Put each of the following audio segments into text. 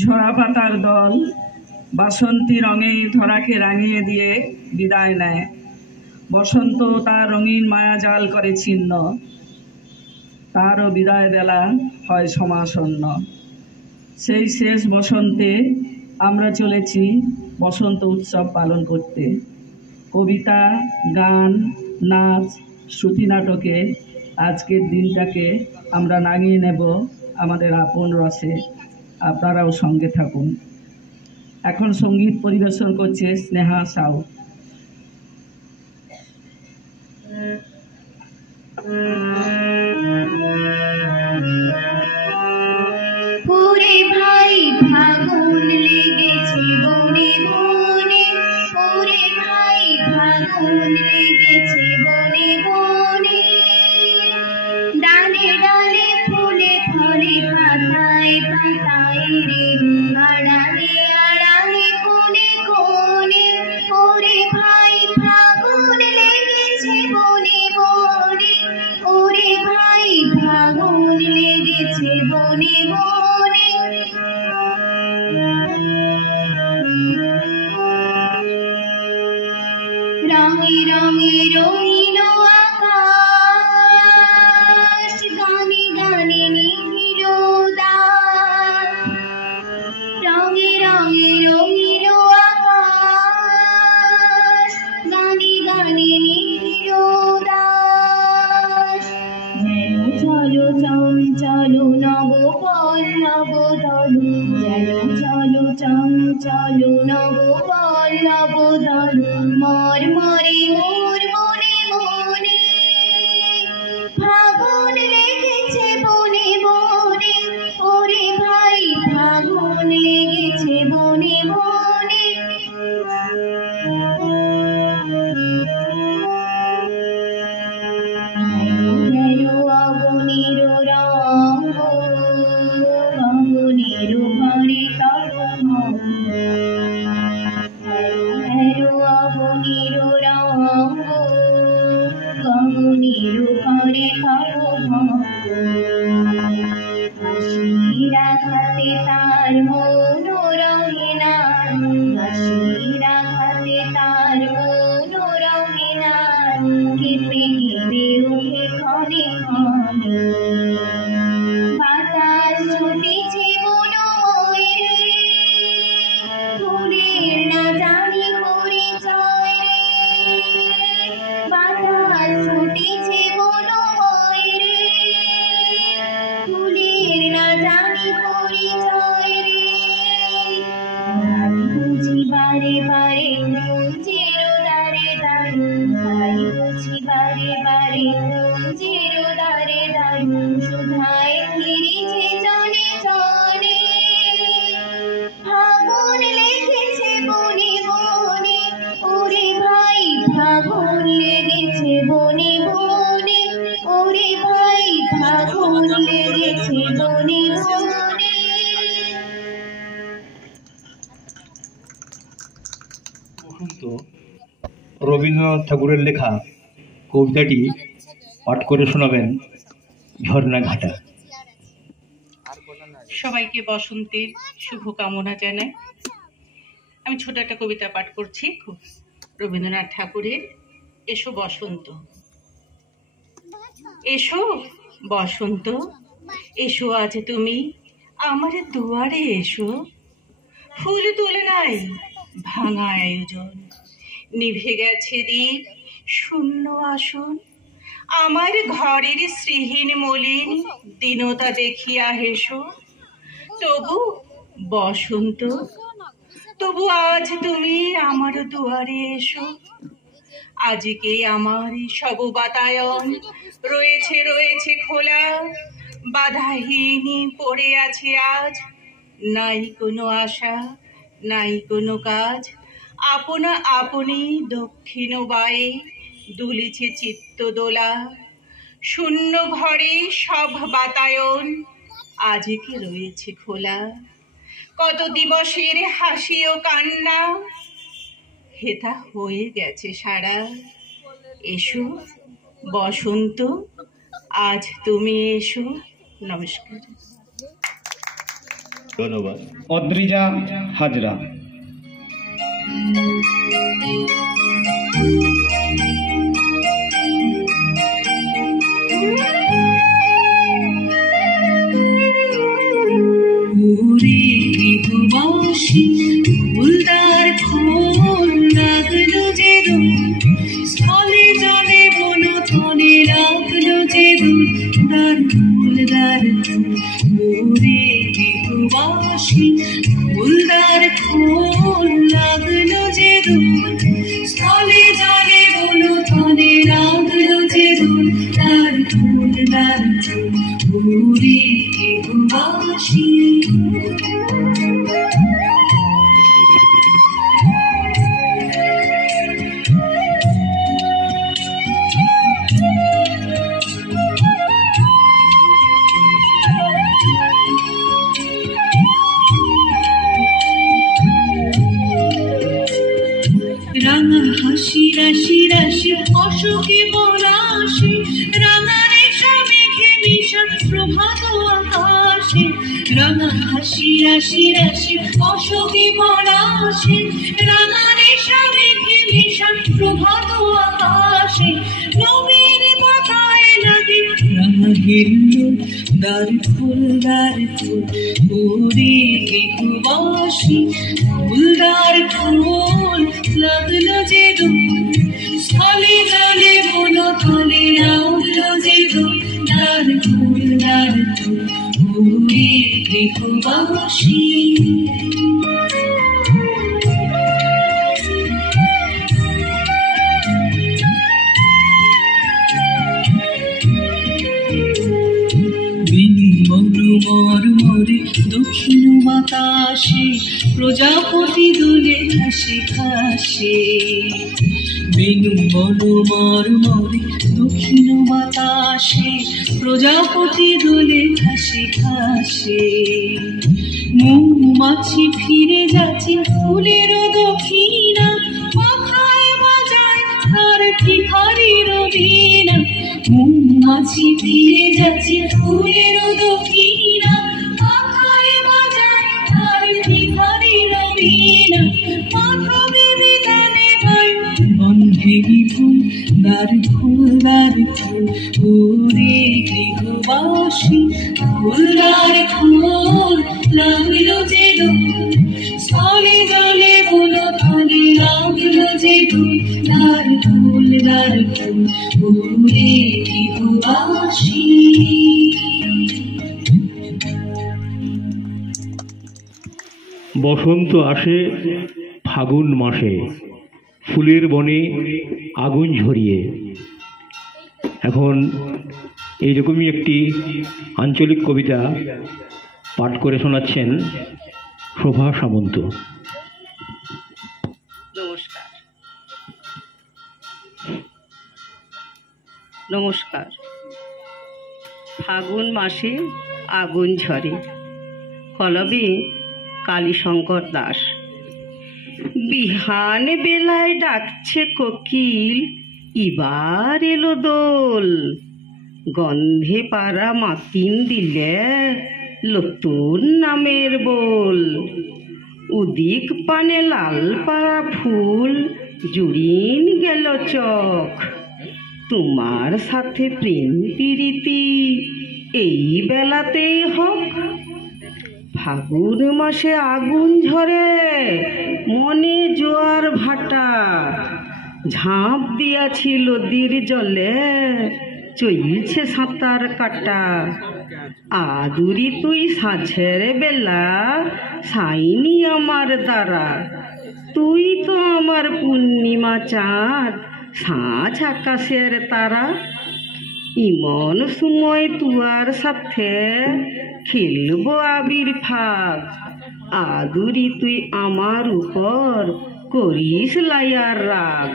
ঝরা পাতার দল বাসন্তী রঙে ধরাকে রাঙিয়ে দিয়ে বিদায় নেয়। বসন্ত তার রঙিন মায়াজাল করে ছিন্ন, তারও বিদায় বেলা হয় সমাসন্ন। সেই শেষ বসন্তে আমরা চলেছি বসন্ত উৎসব পালন করতে। কবিতা, গান, নাচ, শ্রুতি নাটকে আজকের দিনটাকে আমরা নাগিয়ে নেব আমাদের আপন রসে। আপনারাও সঙ্গে থাকুন। এখন সঙ্গীত পরিবেশন করছে স্নেহা সাউ। ওরে ভাই ফাগুন লেগেছে বনে বনে, ওরে ভাই ফাগুন লেগেছে বনে বনে, ডালে ডালে ফুলে ফলে পাতায় পাতায় রে, আড়ালে আড়ালে কোণে কোণে, ওরে ভাই ফাগুন লেগেছে বনে বনে, ওরে ভাই ফাগুন লেগেছে বনে বনে। রঙে রঙে রঙিল আকাশ, গানে গানে নিহিল দাস। রঙে রঙে রঙিল আকাশ, গানে গানে নিহিল দাস। যেন চলো চঞ্চল নব পল্লব তনু, যেন চলো চঞ্চল নব পল্লব তনু, মরমরে মোর মনে মনে। ফাগুন লেগেছে বনে বনে, ওরে ভাই ফাগুন লেগেছে বনে বনে। হেলো অবনীর রঙ্গ, অবনীর ঘরে তরঙ্গ। হেলো অবনীর রঙ্গ, অবনীর ঘরে তরঙ্গ। হাসির আঘাতে তার মন রঙে না, হাসির আঘাতে তার মন রঙে না, কেঁপে কেঁপে ওঠে ক্ষণে ক্ষণে। বাতাস ছুটেছে বনময় রে, ফুলের না জানি পরিচয় রে। বাতাস ছুটেছে বনময় রে, ফুলের না জানি পরিচয় রে। তাই বুঝি বারে বারে কুঞ্জের দ্বারে দ্বারে, তাই বুঝি বারে বারে কুঞ্জের দ্বারে দ্বারে, সুধায় ফিরেছে জনে জনে। ফাগুন লেগেছে বনে বনে, ওরে ভাই ফাগুন লেগেছে বনে বনে, ওরে ভাই ফাগুন লেগেছে বনে বনে। বসন্ত রবীন্দ্রনাথ ঠাকুরের লেখা কবিতাটি পাঠ করে শোনাবেন ঝর্ণা ঘাটা। সবাইকে বসন্তের শুভকামনা জানাই। আমি ছোট একটা কবিতা পাঠ করছি রবীন্দ্রনাথ ঠাকুরের এসো বসন্ত। এসো বসন্ত, এসো আজ তুমি আমার দুয়ারে এসো। ফুল তুলে নাই ভাঙা আয়োজন, নিভে গেছে দীপ শূন্য আসন। আমার ঘরের শ্রীহীন মলিন দীনতা দেখিয়া হেসো। তবু বসন্ত, তবু আজ তুমি আমার দুয়ারে এসো। আজকে আমার সব বাতায়ন রয়েছে রয়েছে খোলা, বাধাহীন পড়ে আছে আজ। নাই কোনো আশা, নাই কোনো কাজ, আপনা আপনি দক্ষিণ বায়ে দুলিছে চিত্ত দোলা। শূন্য ঘরে সব বাতায়ন আজকে রয়েছে খোলা। কত দিবসের হাসি ও কান্না হেথা হয়ে গেছে সারা। এসো বসন্ত, আজ তুমি এসো। নমস্কার। ধন্যবাদ। অদ্রিজা হাজরা। ফুলদার খোল লাগলো যে দোল, স্থলে জলে বনথলে লাগলো যে দোল, দার ফুল দার ওরে গৃহবাসী, ফুলদার খোল লাগলো যে দোল, স্থলে জলে বনথলে লাগলো যে দোল, দার ফুল ওরে গৃহবাসী। রাঙা হাসি রাশি রাশি অশোকে পলাশে, রাঙা রেশা মেঘে মিশা প্রভাত আকাশে, রাঙা হাসি রাশি রাশি অশোকে পলাশে, রাঙা রেশা মেঘে মিশা প্রভাত আকাশে, নবীন পাতায় লাগে রাঙা হিল্লো, দার ফুল ওরে গৃহবাসী, ফুলদার খোল লাগলো যে দোল, স্থলে জলে বনথলে লাগলো যে দোল, দার ফুল ওরে গৃহবাসী। মরমরে দক্ষিণ বাতাসে, প্রজাপতি দোলে ঘাসে ঘাসে, বেনু মরমরে দক্ষিণ বাতাসে, প্রজাপতি দোলে ঘাসে ঘাসে, মৌমাছি ফিরে যাচ্ছে ফুলের দক্ষিণা, পাখায় বাজায় তার ভিখারির বীণা, মৌমাছি ফিরে যাচ্ছে ফুলের দক্ষিণা, পাখায় বাজায় তার ভিখারির বীণা, মাধবী বিতানে ভাই বন্ধেরি ফুল, দার ফুল ওরে গৃহবাসী, ফুলদার খোল লাগলো যে দোল, স্থলে জলে বনথলে লাগলো যে দোল, দার ফুল ওরে গৃহবাসী। বসন্ত আসে ফাগুন মাসে, ফুলের বনে আগুন ঝরিয়ে। এখন এইরকমই একটি আঞ্চলিক কবিতা পাঠ করে শোনাচ্ছেন শোভা সামন্ত। নমস্কার। নমস্কার। ফাগুন মাসে আগুন ঝরে, কলবে কালীশঙ্কর দাস। বিহান বেলায় ডাকছে কোকিল, এবার এলো দোল, গন্ধে পাড়া মাতিন দিলে নতুন নামের বোল, উদিক পানে লাল পাড়া ফুল, জুড়িন গেল চোখ, তোমার সাথে প্রেম প্রীতি এই বেলাতেই হোক। ফাগুন মাসে আগুন ঝরে, মনে জোয়ার ভাটা, ঝাঁপ দিয়াছি নদীর জলে, চলছে সাঁতার কাটা। আদুরি তুই সাঁঝের বেলা, সাইনি আমার দ্বারা, তুই তো আমার পূর্ণিমা চাঁদ, সাঁঝ আকাশের তারা। ইমন সময় তুয়ার সাথে খেলবো আবির ফাগ, আদুরি তুই আমার উপর করিস লাইয়ার রাগ।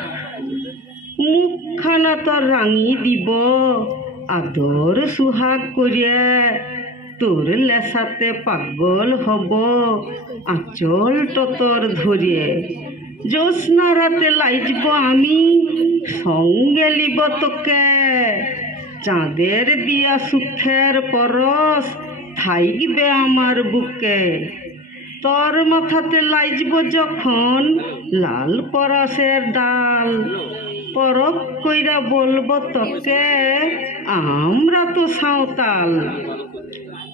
মুখখানা তোর রাঙি দিব আদর সুহাগ করিয়া, তোর লেসাতে পাগল হব আঁচল টতর ধরিয়ে। জ্যোৎস্না রাতে লাইজব আমি, সঙ্গে লিব তোকে, চাঁদের দিয়া সুখের পরশ থাইবে আমার বুকে। তোর মাথাতে লাইজব যখন লাল পরাশের ডাল, পরব কইরা বলবো তোকে আমরা তো সাঁওতাল।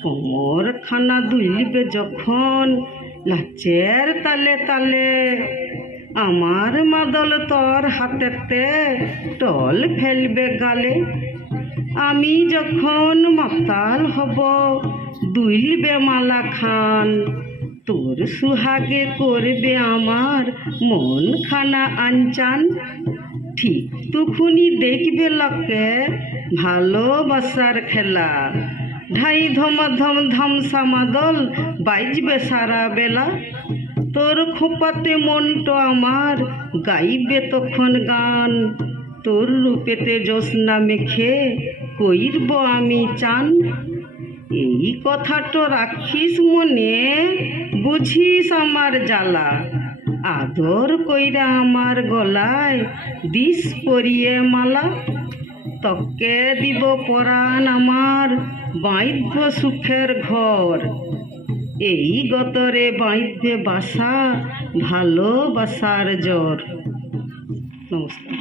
কোমর খানা দুলিবে যখন লাচের তালে তালে, আমার মাদল তোর হাতেতে টল ফেলবে গালে। আমি যখন মাতাল হব দুইলবে মালা খান, তোর সুহাগে করবে আমার মন খানা আনচান। ঠিক তখনই দেখবে লোকে ভালোবাসার খেলা, ঢাই ধমাধম ধামসা মাদল বাজবে সারা বেলা। তোর খোপাতে মনটো আমার গাইবে তখন গান, তোর রূপেতে জ্যোৎস্না মেখে কইরব আমি চান। এই কথাটো রাখিস মনে, বুঝিস আমার জ্বালা, আদর কইরা আমার গলায় দিস পরিয়ে মালা। তকে দিব পরাণ আমার বাইধব সুখের ঘর, এই গতরে বাইধবে বাসা ভালোবাসার জ্বর। নমস্কার।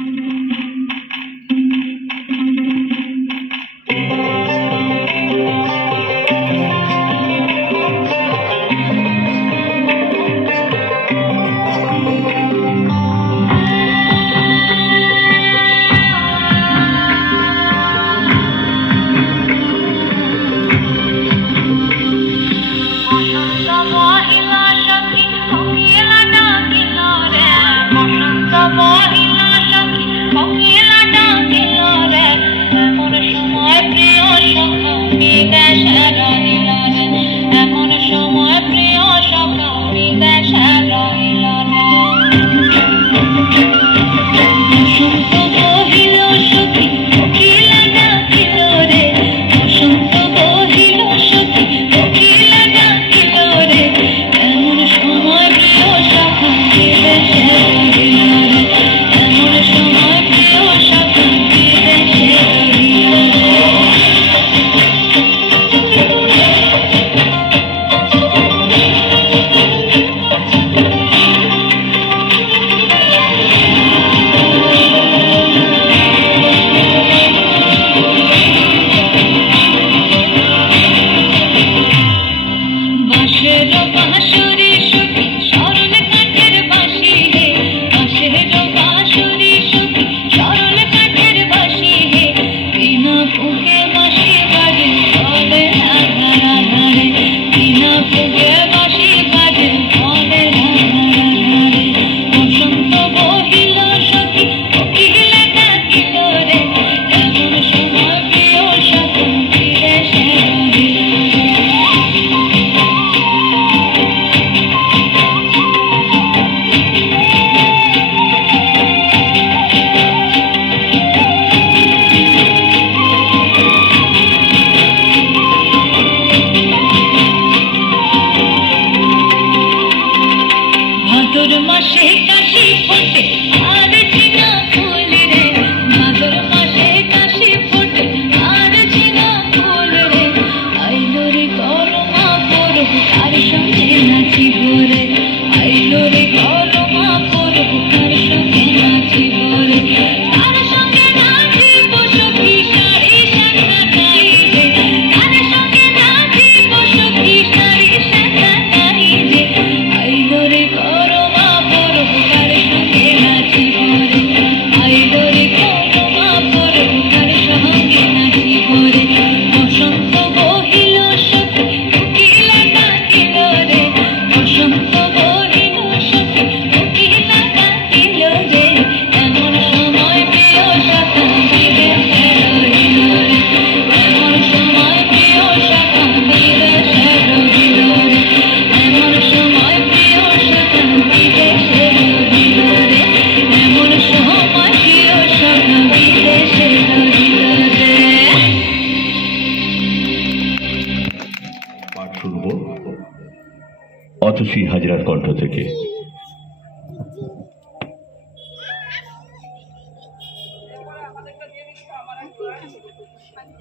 অতসী হাজরার কণ্ঠ থেকে।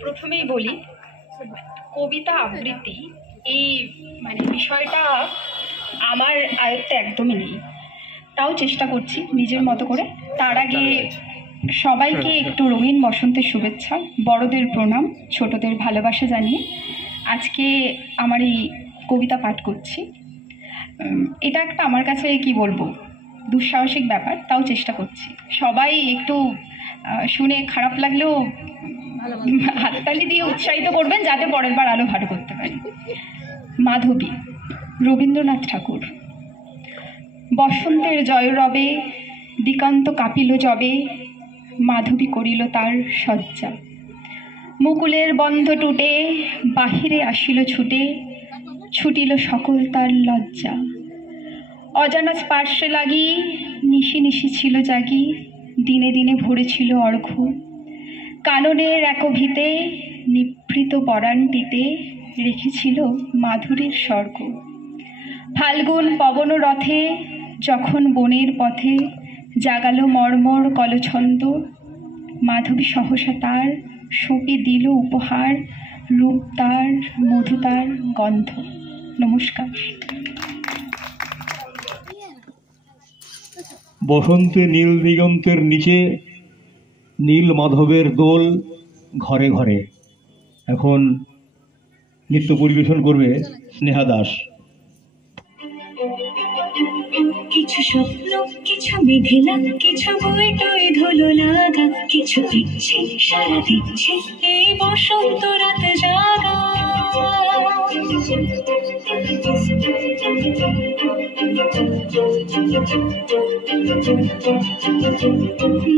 প্রথমেই বলি কবিতা আবৃত্তি এই বিষয়টা আমার আয়ত্তে একদমই নেই, তাও চেষ্টা করছি নিজের মতো করে। তার আগে সবাইকে একটু রঙিন বসন্তের শুভেচ্ছা, বড়দের প্রণাম, ছোটদের ভালোবাসা জানিয়ে আজকে আমার এই কবিতা পাঠ করছি। এটা একটা আমার কাছে কি বলবো দুঃসাহসিক ব্যাপার, তাও চেষ্টা করছি। সবাই একটু শুনে খারাপ লাগলেও হাততালি দিয়ে উৎসাহিত করবেন যাতে পরের বার আরো ভালো করতে পারি। মাধবী, রবীন্দ্রনাথ ঠাকুর। বসন্তের জয়রবে দিকান্ত কাঁপিল যবে, মাধবী করিল তার শয্যা। মুকুলের বন্ধ টুটে বাহিরে আসিল ছুটে, ছুটিল সকল তার লজ্জা। অজানা স্পার্শে লাগি নিশি নিশি ছিল জাগি, দিনে দিনে ভরেছিল অর্ঘ্য। কাননের একভিতে নিভৃত পরাণটিতে রেখেছিল মাধুরীর স্বর্গ। ফাল্গুন পবন রথে যখন বনের পথে জাগালো মর্মর কলছন্দ, মাধবী সহসা তার সঁপে দিল উপহার, রূপ তার মধু তার গন্ধ। নমস্কার। বসন্তে নীল দিগন্তের নিচে নীল মাধবের দোল ঘরে ঘরে। এখন নৃত্য পরিবেশন করবে স্নেহা দাস। কিছু স্বপ্ন, কিছু মেঘলা, কিছু বই টই ধুলো লাগা, কিছু ইচ্ছে সারা দিচ্ছে এই বসন্ত রাত জাগা।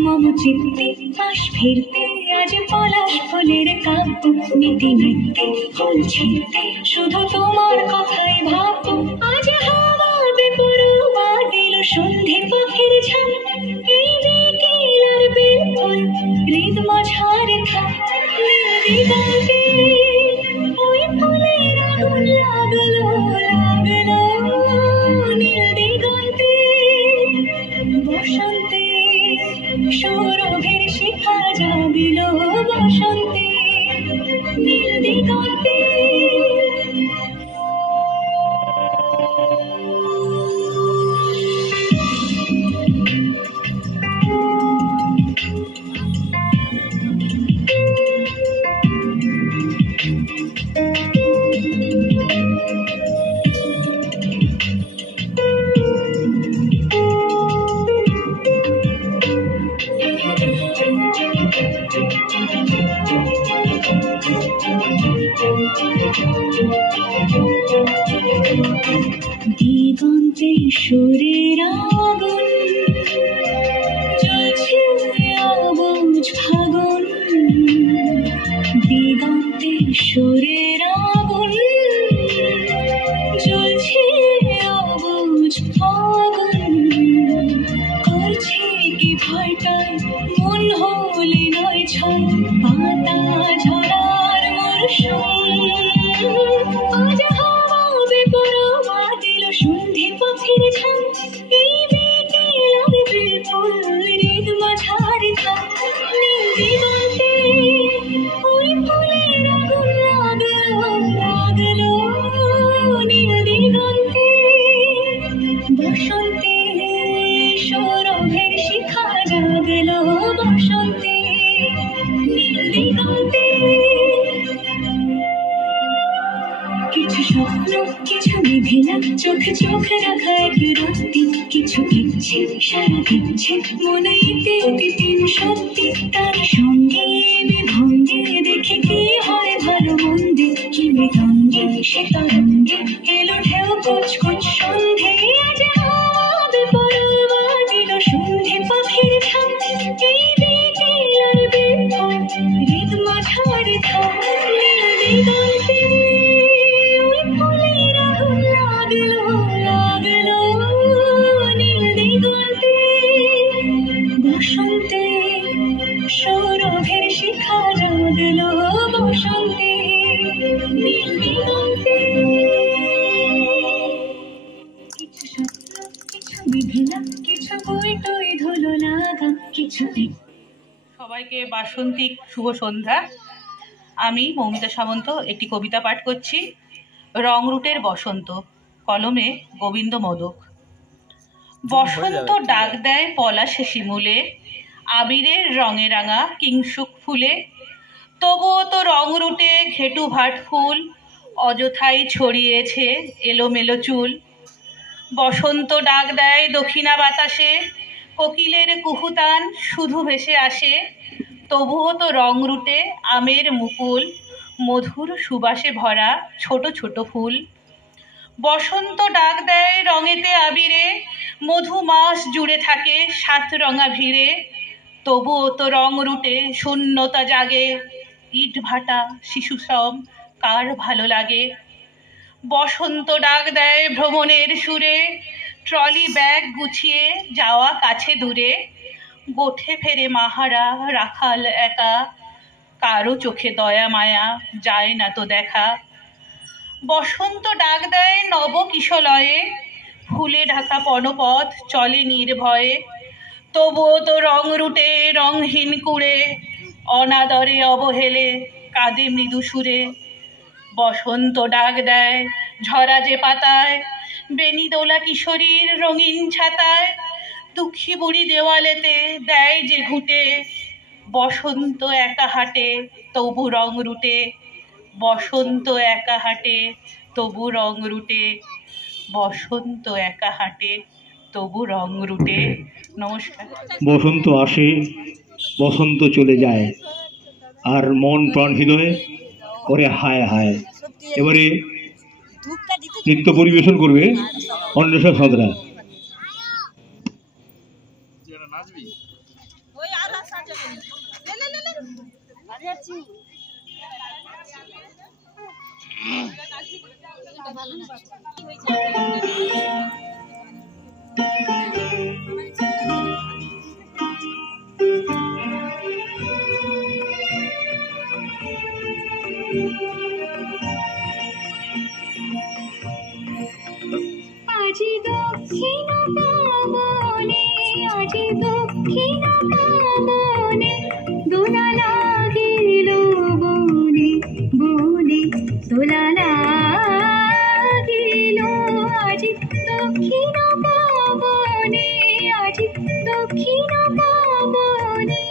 মম চিত্তে পাশ ফিরতে আজ পলাশ ফুলের কাব্য, নীতি নিত্যে ফুল ছিঁড়তে শুধু তোমার কথাই ভাববো। আজ হাওয়া বেপরোয়া দিল সন্ধে পাখির ঝাম, এই বিকেল আর বেলফুল হৃদ মাঝারে থাক। দিগন্তে ওই ফুলের আগুন লাগলো লাগলো, নীল দিগন্তে বসন্তে সৌরভের শিখা জাগিল, বসন্তে নীল দিগন্তে। দিগন্তে সুরের আগুন জ্বলছে অবুঝ ফাগুন, দিগন্তে সুরের আগুন জ্বলছে অবুঝ ফাগুন। করছে কি ভয়টায় মন হলে নয় ছয়, পাতা ঝরার মরশুম। আজ হাওয়া বেপরোয়া দিল সন্ধে পাখির ঝাম, এই বিকেল আর বেলফুল হৃদ মাঝারে থাক। নীল দিগন্তে ওই ফুলের আগুন লাগলো লাগলো, নীল দিগন্তে বসন্তে সৌরভের শিখা জাগলো, বসন্তে নীল দিগন্তে। কিছু স্বপ্ন, কিছু মেঘলা, চোখে চোখে রাখা এক রাত্রি, কিছু ইচ্ছে সারা দিচ্ছে মনে ইতে তিন সত্যি। তার সঙ্গে বিভঙ্গে দেখে কি হয় ভালো মন্দে, কি মৃদঙ্গে সে তরঙ্গে এলো ঢেউ কুচকুচ সন্ধে। আজ হাওয়া বেপরোয়া দিল সন্ধে পাখির ঝাম, এই বিকেল আর বেলফুল হৃদ মাঝারে থাক। নীল দিগন্তে ওই ফুলের আগুন লাগলো লাগলো, নীল দিগন্তে বসন্তে সৌরভের শিখা জাগলো, বসন্তে নীল দিগন্তে। কিছু স্বপ্ন, কিছু মেঘলা, কিছু বই টই ধুলো লাগা, কিছু সবাইকে বাসন্তিক শুভ সন্ধ্যা। আমি মৌমিতা সামন্ত একটি কবিতা পাঠ করছি। রং রুটের বসন্ত, কলমে গোবিন্দ মোদক। বসন্ত ডাক দেয় পলাশে শিমুলে, আবিরের রঙে রাঙা কিংসুক ফুলে। তবুও তো রং রুটে ঘেটু ভাট ফুল, অযথাই ছড়িয়েছে এলোমেলো চুল। বসন্ত ডাক দেয় দক্ষিণা বাতাসে, কোকিলের কুহুতান শুধু ভেসে আসে। তবুও তো রং রুটে আমের মুকুল, মধুর সুবাসে ভরা ছোট ছোট ফুল। বসন্ত ডাক দেয় রঙেতে আবিরে, মধু মাস জুড়ে থাকে সাত রঙা ভিড়ে। তবুও তো রং রুটে শূন্যতা জাগে, ইট ভাটা শিশু শ্রম কার ভালো লাগে। বসন্ত ডাক দেয় ভ্রমণের সুরে, ট্রলি ব্যাগ গুছিয়ে যাওয়া কাছে দূরে। গোঠে ফেরে মাহারা রাখাল একা, কারো চোখে দয়া মায়া যায় না তো দেখা। বসন্ত ডাক দেয় নব কিশলয়ে, ফুলে ঢাকা পণপথ চলে নির্ভয়ে। তবুও তো রং রুটে রংহীন কুড়ে, অনাদরে অবহেলে কাঁদে মৃদু সুরে। বসন্ত ডাক দেয় ঝরা যে পাতায়, বেনি দোলা কিশোরীর রঙিন ছাতায়। দুঃখী বুড়ি দেওয়ালেতে দেয় যে ঘুঁটে, বসন্ত একা হাঁটে তবু রং রুটে। বসন্ত একা হাঁটে তবু রং রুটে, বসন্ত একা হাঁটে তবু রং রুটে। নমস্কার। বসন্ত আসে, বসন্ত চলে যায়, আর মন প্রাণ হৃদয়ে করে হায় হায়। এবারে নৃত্য পরিবেশন করবে অন্বেষা সাঁতরা। আজি দক্ষিণ পবনে, আজি দক্ষিণ পবনে, দোলা লাগিল বনে বনে, দোলা লাগিল। আজি দক্ষিণ পবনে, আজি দক্ষিণ পবনে।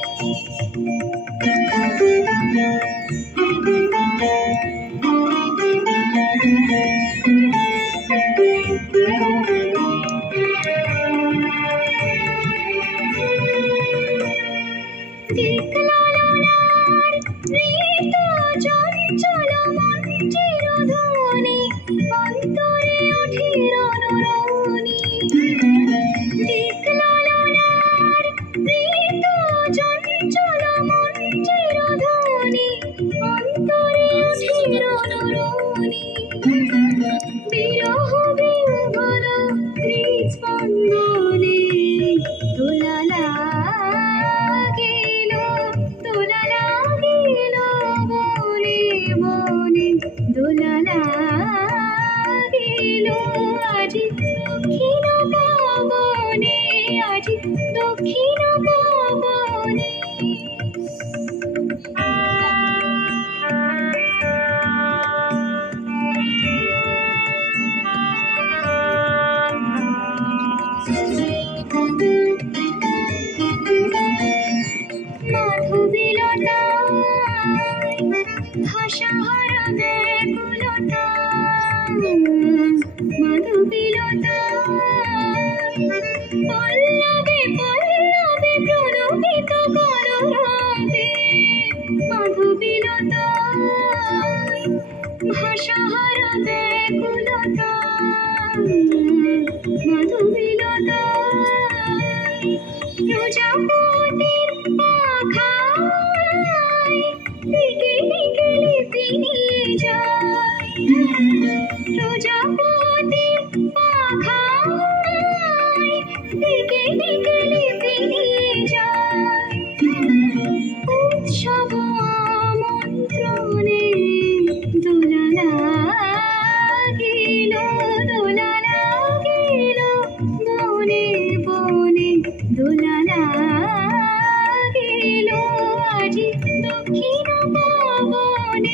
দক্ষিণ পবনে।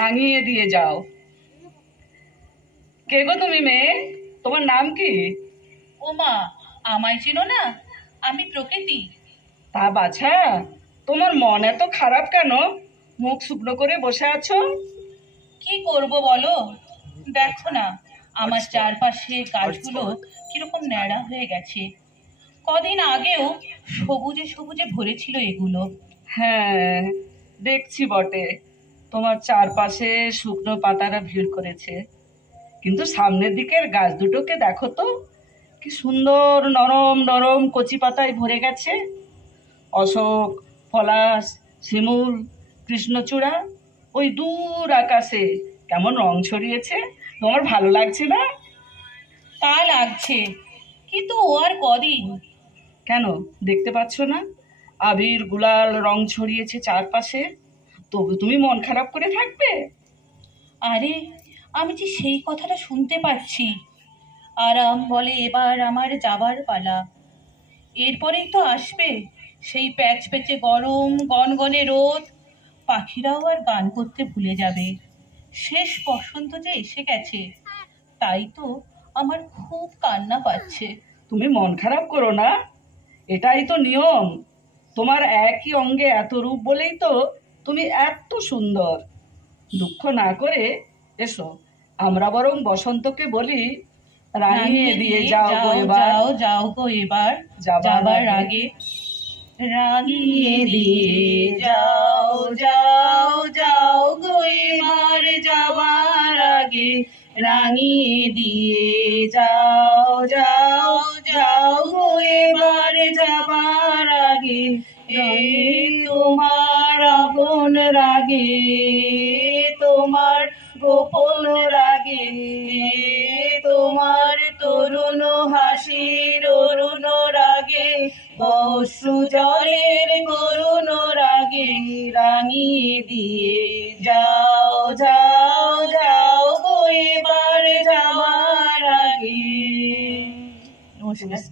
রাঙিয়ে দিয়ে যাও। কে গো তুমি মেয়ে? তোমার নাম কি? ও মা, আমায় চেনো না? আমি প্রকৃতি। তা বাছা, তোমার মন এত খারাপ কেন? মুখ শুকনো করে বসে আছো। কি করব বলো? দেখো না, আমার চারপাশে গাছগুলো কিরকম ন্যাড়া হয়ে গেছে। কদিন আগেও সবুজে সবুজে ভরেছিল এগুলো। হ্যাঁ, দেখছি বটে, তোমার চারপাশে শুকনো পাতারা ভিড় করেছে, কিন্তু সামনের দিকের গাছ দুটোকে দেখো তো, কি সুন্দর নরম নরম কচি পাতায় ভরে গেছে। অশোক, পলাশ, শিমুল, কৃষ্ণচূড়া, ওই দূর আকাশে কেমন রং ছড়িয়েছে। তোমার ভালো লাগছে না? তা লাগছে, কিন্তু ও আর কদিন। কেন দেখতে পাচ্ছ না? আবির গুলাল রং ছড়িয়েছে চারপাশে, তবু তুমি মন খারাপ করে থাকবে? আরে, আমি যে সেই কথাটা শুনতে পাচ্ছি। আরাম বলে এবার আমার যাবার পালা। এরপরেই তো আসবে সেই প্যাচ প্যাচে গরম, গনগনে রোদ। পাখিরাও আর গান করতে ভুলে যাবে। শেষ বসন্ত যে এসে গেছে, তাই তো আমার খুব কান্না পাচ্ছে। তুমি মন খারাপ করো না, এটাই তো নিয়ম। তোমার একই অঙ্গে এত রূপ বলেই তো তুমি এত সুন্দর। দুঃখ না করে এসো, আমরা বরং বসন্তকে বলি রাঙিয়ে দিয়ে যাও গো এবার। যাও যাও গো এবার, যাবার আগে। রাঙিয়ে দিয়ে যাও যাও যাও গো এবার, যাবার আগে। রাঙিয়ে দিয়ে যাও যাও যাও গো এবার, যাবার আগে। এই তোমার আপন রাগে, তোমার গোপন রাগে, তোমার তরুণ হাসির অরুণ রাগে, অশ্রু জলের করুণ রাগে। রাঙিয়ে দিয়ে যাও যাও যাও গো এবার, যাওয়ার আগে। নমস্কার।